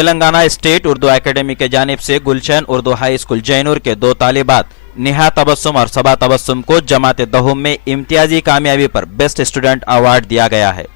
Telangana state Urdu academy के जानिब से गुलशन उर्दू हाई स्कूल जैनूर के 2 तालिबात नेहा तबस्सुम और सबा तबस्सुम को जमात दहुम में इम्तियाजी कामयाबी पर बेस्ट स्टूडेंट अवार्ड दिया गया है।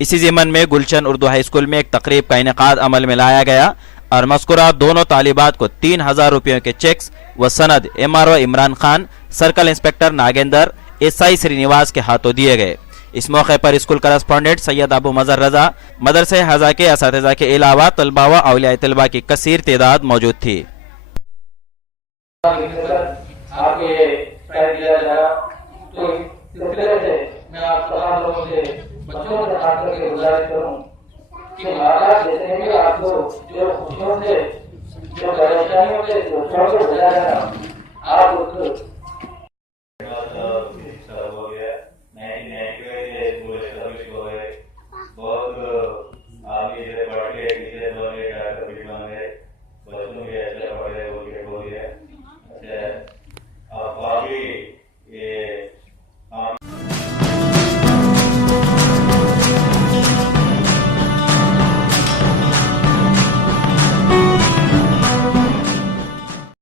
इसी ज़िमन में गुलशन उर्दू हाई स्कूल में एक तकरीब का इनेकाद अमल में लाया गया और मज़कूरा दोनों तालिबात को 3000 रुपयों के चेक्स व सनद MRO Imran Khan, circle inspector Nagender, SI Srinivas के हाथों दिए गए। इस मौके पर स्कूल करस्पॉन्डेंट सैयद अबू मजर रजा, मदरसे हजा के असातिज़ा के अलावा तलबा व औलिया तलबा की कसीर तादाद मौजूद थी। आप